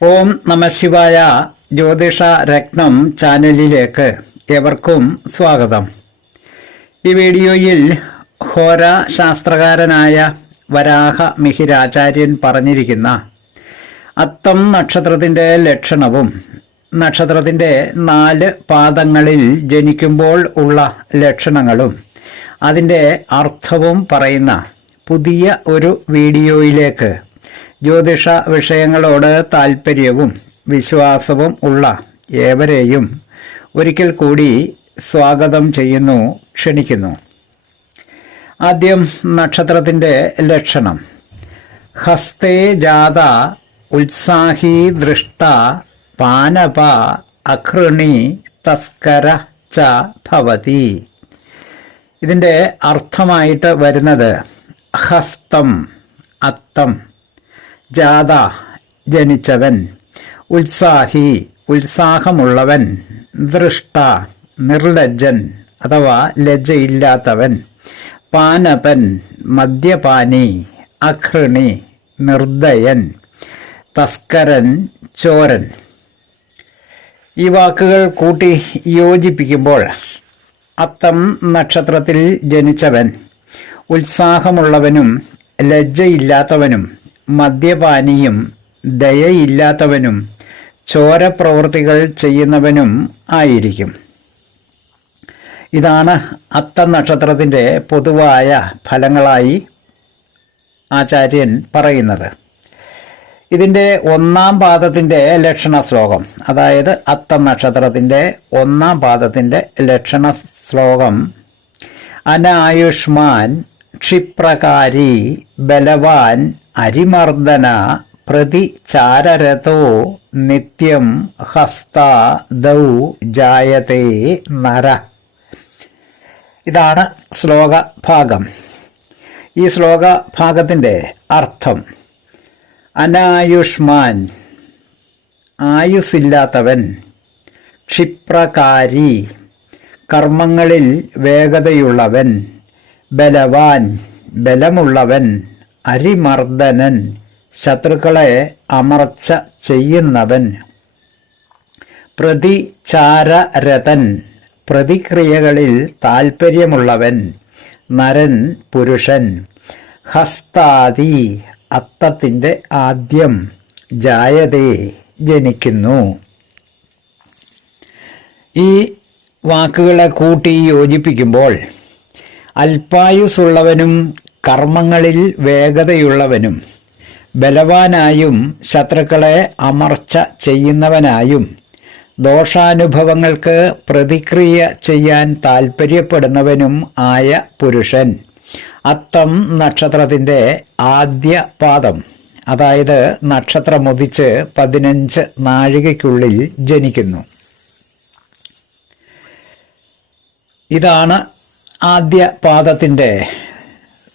ഓം നമഃശിവായ. ജ്യോതിഷ രത്നം ചാനലിലേക്ക് ഏവർക്കും സ്വാഗതം. ഈ വീഡിയോയിൽ ഹോരാശാസ്ത്രകാരനായ വരാഹ മിഹിരാചാര്യൻ പറഞ്ഞിരിക്കുന്ന അത്തം നക്ഷത്രത്തിൻ്റെ ലക്ഷണവും നക്ഷത്രത്തിൻ്റെ 4 പാദങ്ങളിൽ ജനിക്കുമ്പോൾ ഉള്ള ലക്ഷണങ്ങളും അതിൻ്റെ അർത്ഥവും പറയുന്ന പുതിയ ഒരു വീഡിയോയിലേക്ക് ജ്യോതിഷ വിഷയങ്ങളോട് താൽപ്പര്യവും വിശ്വാസവും ഉള്ള ഏവരെയും ഒരിക്കൽ കൂടി സ്വാഗതം ചെയ്യുന്നു, ക്ഷണിക്കുന്നു. ആദ്യം നക്ഷത്രത്തിൻ്റെ ലക്ഷണം. ഹസ്തേ ജാത ഉത്സാഹി ദൃഷ്ട പാനപ അഘൃണി തസ്കര ച ഭവതി. ഇതിൻ്റെ അർത്ഥമായിട്ട് വരുന്നത് ഹസ്തം അത്തം, ജാത ജനിച്ചവൻ, ഉത്സാഹി ഉത്സാഹമുള്ളവൻ, ദൃഷ്ട നിർലജ്ജൻ അഥവാ ലജ്ജയില്ലാത്തവൻ, പാനപൻ മദ്യപാനി, അഘൃണി നിർദയൻ, തസ്കരൻ ചോരൻ. ഈ വാക്കുകൾ കൂട്ടി യോജിപ്പിക്കുമ്പോൾ അത്തം നക്ഷത്രത്തിൽ ജനിച്ചവൻ ഉത്സാഹമുള്ളവനും ലജ്ജയില്ലാത്തവനും മദ്യപാനിയും ദയയില്ലാത്തവനും ചോരപ്രവൃത്തികൾ ചെയ്യുന്നവനും ആയിരിക്കും. ഇതാണ് അത്തം നക്ഷത്രത്തിൻ്റെ പൊതുവായ ഫലങ്ങളായി ആചാര്യൻ പറയുന്നത്. ഇതിൻ്റെ 1-ാം പാദത്തിൻ്റെ ലക്ഷണ ശ്ലോകം, അതായത് അത്തം നക്ഷത്രത്തിൻ്റെ 1-ാം പാദത്തിൻ്റെ ലക്ഷണ ശ്ലോകം: അനായുഷ്മാൻ ക്ഷിപ്രകാരി ബലവാൻ അരിമർദ്ദന പ്രതിചാരരതോ നിത്യം ഹസ്താദൗ ജായതേ നര. ഇതാണ് ശ്ലോകഭാഗം. ഈ ശ്ലോകഭാഗത്തിൻ്റെ അർത്ഥം: അനായുഷ്മാൻ ആയുസ്സില്ലാത്തവൻ, ക്ഷിപ്രകാരി കർമ്മങ്ങളിൽ വേഗതയുള്ളവൻ, ബലവാൻ ബലമുള്ളവൻ, അരിമർദ്ദനൻ ശത്രുക്കളെ അമർച്ച ചെയ്യുന്നവൻ, പ്രതിചാരരതൻ പ്രതിക്രിയകളിൽ താൽപ്പര്യമുള്ളവൻ, നരൻ പുരുഷൻ, ഹസ്താദി അത്തത്തിൻ്റെ ആദ്യം, ജായതേ ജനിക്കുന്നു. ഈ വാക്കുകളെ കൂട്ടി യോജിപ്പിക്കുമ്പോൾ അല്പായുസുള്ളവനും കർമ്മങ്ങളിൽ വേഗതയുള്ളവനും ബലവാനായും ശത്രുക്കളെ അമർച്ച ചെയ്യുന്നവനായും ദോഷാനുഭവങ്ങൾക്ക് പ്രതിക്രിയ ചെയ്യാൻ താൽപ്പര്യപ്പെടുന്നവനും ആയ പുരുഷൻ അത്തം നക്ഷത്രത്തിൻ്റെ ആദ്യ പാദം, അതായത് നക്ഷത്രമുദിച്ച് 15 നാഴികയ്ക്കുള്ളിൽ ജനിക്കുന്നു. ഇതാണ് ആദ്യ പാദത്തിൻ്റെ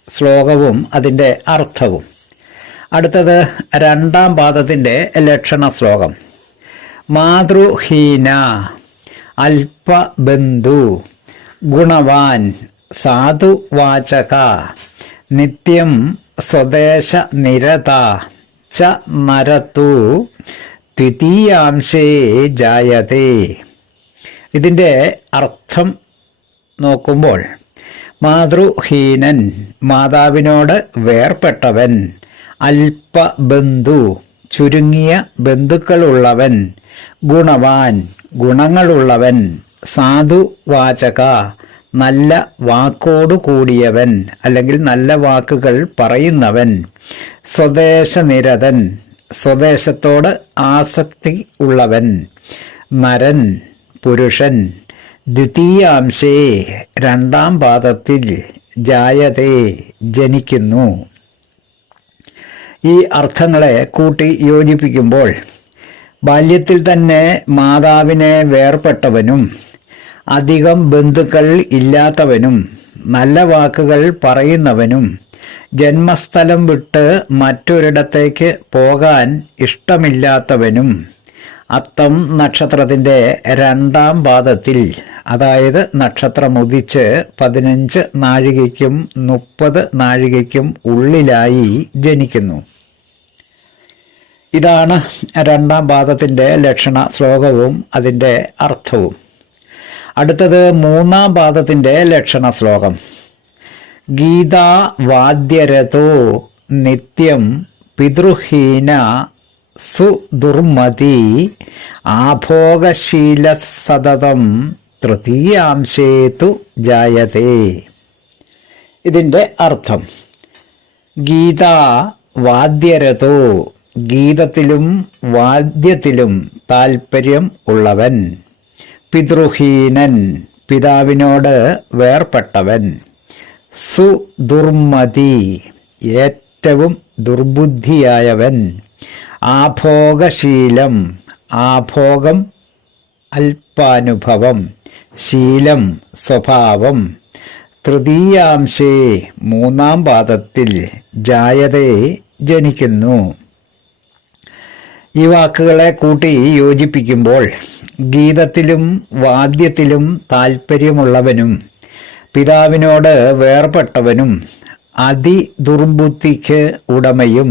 ശ്ലോകവും അതിൻ്റെ അർത്ഥവും. അടുത്തത് 2-ാം പാദത്തിൻ്റെ ലക്ഷണ ശ്ലോകം: മാതൃഹീന അല്പബന്ധു ഗുണവാൻ സാധുവാചക നിത്യം സ്വദേശ നിരത ച നരതു ദ്വിതീയാംശേ ജായതേ. ഇതിൻ്റെ അർത്ഥം നോക്കുമ്പോൾ മാതൃഹീനൻ മാതാവിനോട് വേർപെട്ടവൻ, അല്പബന്ധു ചുരുങ്ങിയ ബന്ധുക്കളുള്ളവൻ, ഗുണവാൻ ഗുണങ്ങളുള്ളവൻ, സാധുവാചക നല്ല വാക്കോടു കൂടിയവൻ അല്ലെങ്കിൽ നല്ല വാക്കുകൾ പറയുന്നവൻ, സ്വദേശനിരതൻ സ്വദേശത്തോട് ആസക്തി ഉള്ളവൻ, നരൻ പുരുഷൻ, ദ്വിതീയാംശേ 2-ാം പാദത്തിൽ, ജായതേ ജനിക്കുന്നു. ഈ അർത്ഥങ്ങളെ കൂട്ടി യോജിപ്പിക്കുമ്പോൾ ബാല്യത്തിൽ തന്നെ മാതാവിനെ വേർപെട്ടവനും അധികം ബന്ധുക്കൾ ഇല്ലാത്തവനും നല്ല വാക്കുകൾ പറയുന്നവനും ജന്മസ്ഥലം വിട്ട് മറ്റൊരിടത്തേക്ക് പോകാൻ ഇഷ്ടമില്ലാത്തവനും അത്തം നക്ഷത്രത്തിൻ്റെ 2-ാം പാദത്തിൽ, അതായത് നക്ഷത്രമുദിച്ച് 15 നാഴികയ്ക്കും 30 നാഴികയ്ക്കും ഉള്ളിലായി ജനിക്കുന്നു. ഇതാണ് രണ്ടാം പാദത്തിൻ്റെ ലക്ഷണ ശ്ലോകവും അതിൻ്റെ അർത്ഥവും. അടുത്തത് മൂന്നാം പാദത്തിൻ്റെ ലക്ഷണ ശ്ലോകം. ഗീതാ വാദ്യരതോ നിത്യം പിതൃഹീന സുദുർമതി ആഭോഗശീല സതതം തൃതീയാംശേതു ജായതേ. ഇതിൻ്റെ അർത്ഥം: ഗീതാ വാദ്യരതോ, ഗീതത്തിലും വാദ്യത്തിലും താൽപ്പര്യം ഉള്ളവൻ, പിതൃഹീനൻ, പിതാവിനോട് വേർപെട്ടവൻ, സുദുർമതി, ഏറ്റവും ദുർബുദ്ധിയായവൻ, ആഭോഗശീലം, ആഭോഗം അല്പാനുഭവം, ശീലം സ്വഭാവം, തൃതീയാംശേ മൂന്നാം പാദത്തിൽ, ജായതേ ജനിക്കുന്നു. ഈ വാക്കുകളെ കൂട്ടി യോജിപ്പിക്കുമ്പോൾ ഗീതത്തിലും വാദ്യത്തിലും താൽപ്പര്യമുള്ളവനും പിതാവിനോട് വേർപെട്ടവനും അതിദുർബുദ്ധിക്ക് ഉടമയും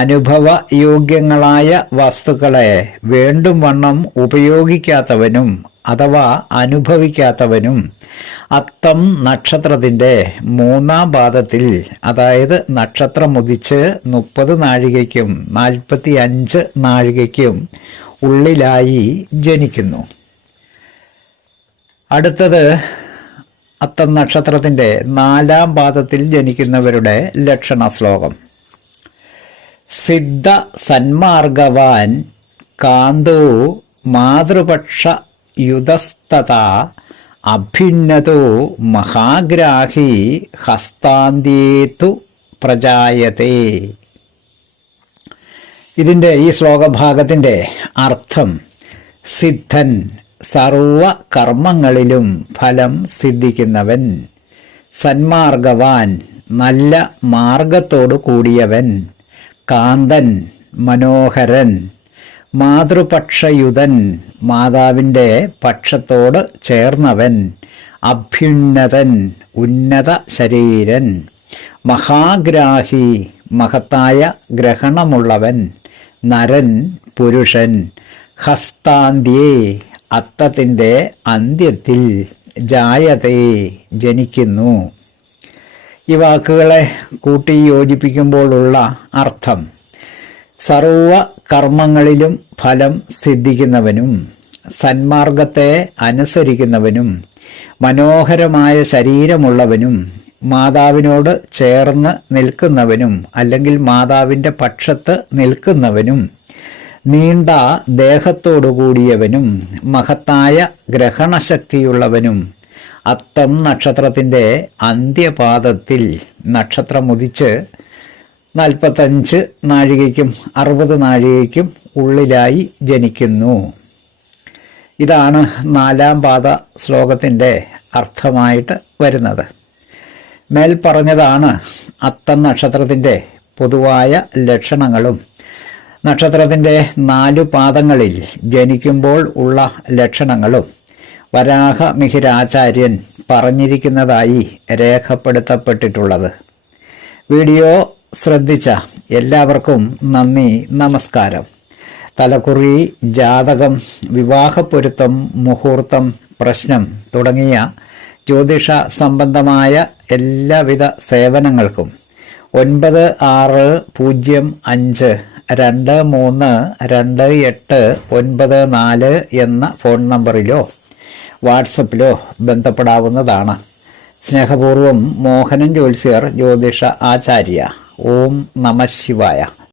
അനുഭവയോഗ്യങ്ങളായ വസ്തുക്കളെ വേണ്ടും വണ്ണം ഉപയോഗിക്കാത്തവനും അഥവാ അനുഭവിക്കാത്തവനും അത്തം നക്ഷത്രത്തിൻ്റെ മൂന്നാം പാദത്തിൽ, അതായത് നക്ഷത്രം ഉദിച്ച് 30 നാഴികയ്ക്കും 45 നാഴികയ്ക്കും ഉള്ളിലായി ജനിക്കുന്നു. അടുത്തത് അത്തം നക്ഷത്രത്തിൻ്റെ 4-ാം പാദത്തിൽ ജനിക്കുന്നവരുടെ ലക്ഷണ ശ്ലോകം. സിദ്ധ സന്മാർഗവാൻ കാന്തോ മാതൃപക്ഷ യുതസ്തത അഭ്യുന്നതോ മഹാഗ്രാഹി ഹസ്താന്ത്യേതു പ്രജായതേ. ഇതിൻ്റെ ഈ ശ്ലോകഭാഗത്തിൻ്റെ അർത്ഥം: സിദ്ധൻ, സർവ കർമ്മങ്ങളിലും ഫലം സിദ്ധിക്കുന്നവൻ, സന്മാർഗവാൻ, നല്ല മാർഗത്തോടു കൂടിയവൻ, കാന്തൻ, മനോഹരൻ, മാതൃപക്ഷയുതൻ, മാതാവിൻ്റെ പക്ഷത്തോട് ചേർന്നവൻ, അഭ്യുന്നതൻ, ഉന്നത ശരീരൻ, മഹാഗ്രാഹി, മഹത്തായ ഗ്രഹണമുള്ളവൻ, നരൻ, പുരുഷൻ, ഹസ്താന്ത്യേ, അത്തത്തിൻ്റെ അന്ത്യത്തിൽ, ജായതേ ജനിക്കുന്നു. ഈ വാക്കുകളെ കൂട്ടി യോജിപ്പിക്കുമ്പോഴുള്ള അർത്ഥം: സർവ കർമ്മങ്ങളിലും ഫലം സിദ്ധിക്കുന്നവനും, സന്മാർഗത്തെ അനുസരിക്കുന്നവനും, മനോഹരമായ ശരീരമുള്ളവനും, മാതാവിനോട് ചേർന്ന് നിൽക്കുന്നവനും അല്ലെങ്കിൽ മാതാവിൻ്റെ പക്ഷത്ത് നിൽക്കുന്നവനും, നീണ്ട ദേഹത്തോടു കൂടിയവനും, മഹത്തായ ഗ്രഹണശക്തിയുള്ളവനും, അത്തം നക്ഷത്രത്തിൻ്റെ അന്ത്യപാദത്തിൽ നക്ഷത്രമുദിച്ച് 45 നാഴികയ്ക്കും 60 നാഴികയ്ക്കും ഉള്ളിലായി ജനിക്കുന്നു. ഇതാണ് 4-ാം പാദ ശ്ലോകത്തിൻ്റെ അർത്ഥമായിട്ട് വരുന്നത്. മേൽ പറഞ്ഞതാണ് അത്തം നക്ഷത്രത്തിൻ്റെ പൊതുവായ ലക്ഷണങ്ങളും നക്ഷത്രത്തിൻ്റെ 4 പാദങ്ങളിൽ ജനിക്കുമ്പോൾ ഉള്ള ലക്ഷണങ്ങളും വരാഹമിഹിരാചാര്യൻ പറഞ്ഞിരിക്കുന്നതായി രേഖപ്പെടുത്തപ്പെട്ടിട്ടുള്ളത്. വീഡിയോ ശ്രദ്ധിച്ച എല്ലാവർക്കും നന്ദി, നമസ്കാരം. തലക്കുറി, ജാതകം, വിവാഹപ്പൊരുത്തം, മുഹൂർത്തം, പ്രശ്നം തുടങ്ങിയ ജ്യോതിഷ സംബന്ധമായ എല്ലാവിധ സേവനങ്ങൾക്കും 9655232894 എന്ന ഫോൺ നമ്പറിലോ വാട്സപ്പിലോ ബന്ധപ്പെടാവുന്നതാണ്. സ്നേഹപൂർവം മോഹനൻ ജ്യോത്സ്യർ, ജ്യോതിഷ ആചാര്യ. ഓം നമഃ ശിവായ.